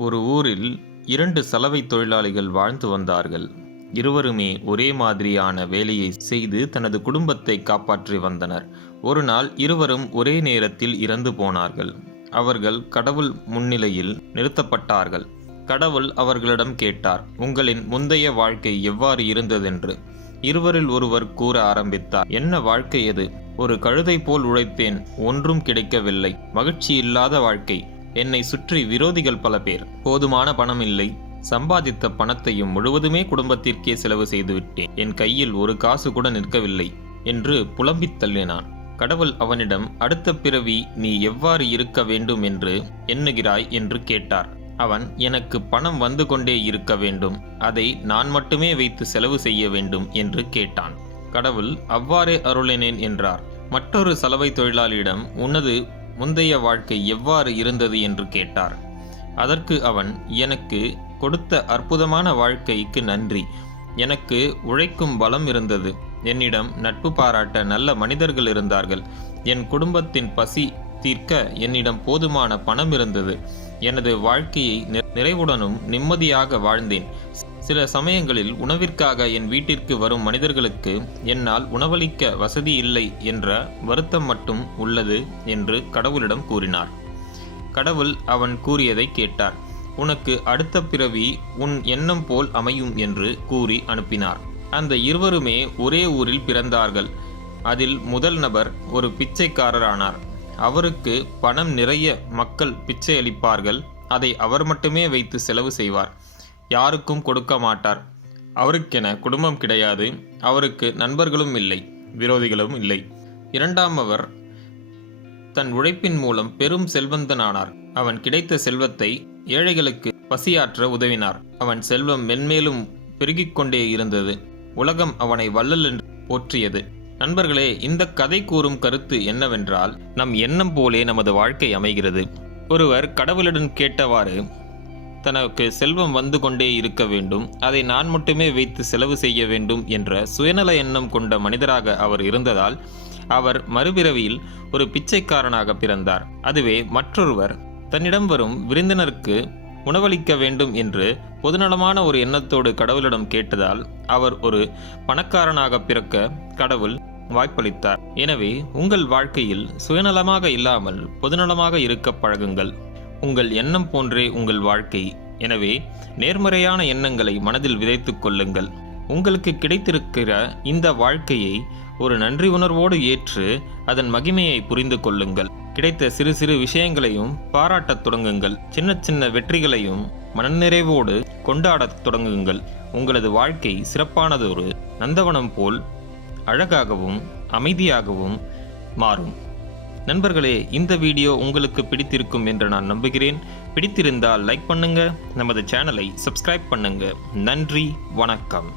ஒரு ஊரில் இரண்டு சலவை தொழிலாளிகள் வாழ்ந்து வந்தார்கள். இருவருமே ஒரே மாதிரியான வேலையை செய்து தனது குடும்பத்தை காப்பாற்றி வந்தனர். ஒரு நாள் இருவரும் ஒரே நேரத்தில் இறந்து போனார்கள். அவர்கள் கடவுள் முன்னிலையில் நிறுத்தப்பட்டார்கள். கடவுள் அவர்களிடம் கேட்டார் உங்களின் முந்தைய வாழ்க்கை எவ்வாறு இருந்ததென்று? இருவரில் ஒருவர் கூற ஆரம்பித்தார் என்ன வாழ்க்கை எது ஒரு கழுதை போல் உழைத்தேன் ஒன்றும் கிடைக்கவில்லை. மகிழ்ச்சி இல்லாத வாழ்க்கை. என்னை சுற்றி விரோதிகள் பல பேர். போதுமான பணம் இல்லை சம்பாதித்த பணத்தையும் முழுவதுமே குடும்பத்திற்கே செலவு செய்துவிட்டேன் என் கையில் ஒரு காசு கூட நிற்கவில்லை என்று புலம்பித் தள்ளினான். கடவுள் அவனிடம் அடுத்த பிறவி நீ எவ்வாறு இருக்க வேண்டும் என்று எண்ணுகிறாய்? என்று கேட்டார். அவன் எனக்கு பணம் வந்து கொண்டே இருக்க வேண்டும். அதை நான் மட்டுமே வைத்து செலவு செய்ய வேண்டும் என்று கேட்டான். கடவுள் அவ்வாறே அருளினேன் என்றார். மற்றொரு சலவை தொழிலாளியிடம் உனது முந்தைய வாழ்க்கை எவ்வாறு இருந்தது என்று கேட்டார். அதற்கு அவன் எனக்கு கொடுத்த அற்புதமான வாழ்க்கைக்கு நன்றி. எனக்கு உழைக்கும் பலம் இருந்தது. என்னிடம் நட்பு பாராட்ட நல்ல மனிதர்கள் இருந்தார்கள். என் குடும்பத்தின் பசி தீர்க்க என்னிடம் போதுமான பணம் இருந்தது. எனது வாழ்க்கையை நிறைவுடனும் நிம்மதியாக வாழ்ந்தேன். சில சமயங்களில் உணவிற்காக என் வீட்டிற்கு வரும் மனிதர்களுக்கு என்னால் உணவளிக்க வசதி இல்லை என்ற வருத்தம் மட்டும் உள்ளது என்று கடவுளிடம் கூறினார். கடவுள் அவன் கூறியதை கேட்டார். உனக்கு அடுத்த பிறவி உன் எண்ணம் போல் அமையும் என்று கூறி அனுப்பினார். அந்த இருவருமே ஒரே ஊரில் பிறந்தார்கள். அதில் முதல் நபர் ஒரு பிச்சைக்காரரானார். அவருக்கு பணம் நிறைய மக்கள் பிச்சை அளிப்பார்கள் அதை அவர் மட்டுமே வைத்து செலவு செய்வார். யாருக்கும் கொடுக்க மாட்டார். அவருக்கென குடும்பம் கிடையாது. அவருக்கு நண்பர்களும் இல்லை விரோதிகளும் இல்லை. இரண்டாம் அவர் தன் உழைப்பின் மூலம் பெரும் செல்வந்தனானார். அவன் கிடைத்த செல்வத்தை ஏழைகளுக்கு பசியாற்ற உதவினார். அவன் செல்வம் மென்மேலும் பெருகிக் கொண்டே இருந்தது. உலகம் அவனை வள்ளல் என்று போற்றியது. நண்பர்களே இந்த கதை கூறும் கருத்து என்னவென்றால் நம் எண்ணம் போலே நமது வாழ்க்கை அமைகிறது. ஒருவர் கடவுளுடன் கேட்டவாறு தனக்கு செல்வம் வந்து கொண்டே இருக்க வேண்டும். அதை நான் மட்டுமே வைத்து செலவு செய்ய வேண்டும் என்ற சுயநல எண்ணம் கொண்ட மனிதராக அவர் இருந்ததால் அவர் மறுபிறவியில் ஒரு பிச்சைக்காரனாக பிறந்தார். அதுவே மற்றொருவர் தன்னிடம் வரும் விருந்தினருக்கு உணவளிக்க வேண்டும் என்று பொதுநலமான ஒரு எண்ணத்தோடு கடவுளிடம் கேட்டதால் அவர் ஒரு பணக்காரனாக பிறக்க கடவுள் வாய்ப்பளித்தார். எனவே உங்கள் வாழ்க்கையில் சுயநலமாக இல்லாமல் பொதுநலமாக இருக்க பழகுங்கள். உங்கள் எண்ணம் போன்றே உங்கள் வாழ்க்கை. எனவே நேர்மறையான எண்ணங்களை மனதில் விதைத்துக் கொள்ளுங்கள். உங்களுக்கு கிடைத்திருக்கிற இந்த வாழ்க்கையை ஒரு நன்றி உணர்வோடு ஏற்று அதன் மகிமையை புரிந்து கொள்ளுங்கள். கிடைத்த சிறு சிறு விஷயங்களையும் பாராட்டத் தொடங்குங்கள். சின்ன சின்ன வெற்றிகளையும் மனநிறைவோடு கொண்டாடத் தொடங்குங்கள். உங்களது வாழ்க்கை சிறப்பானதொரு நந்தவனம் போல் அழகாகவும் அமைதியாகவும் மாறும். நண்பர்களே இந்த வீடியோ உங்களுக்கு பிடித்திருக்கும் என்று நான் நம்புகிறேன். பிடித்திருந்தால் லைக் பண்ணுங்கள் நமது சேனலை சப்ஸ்கிரைப் பண்ணுங்க. நன்றி வணக்கம்.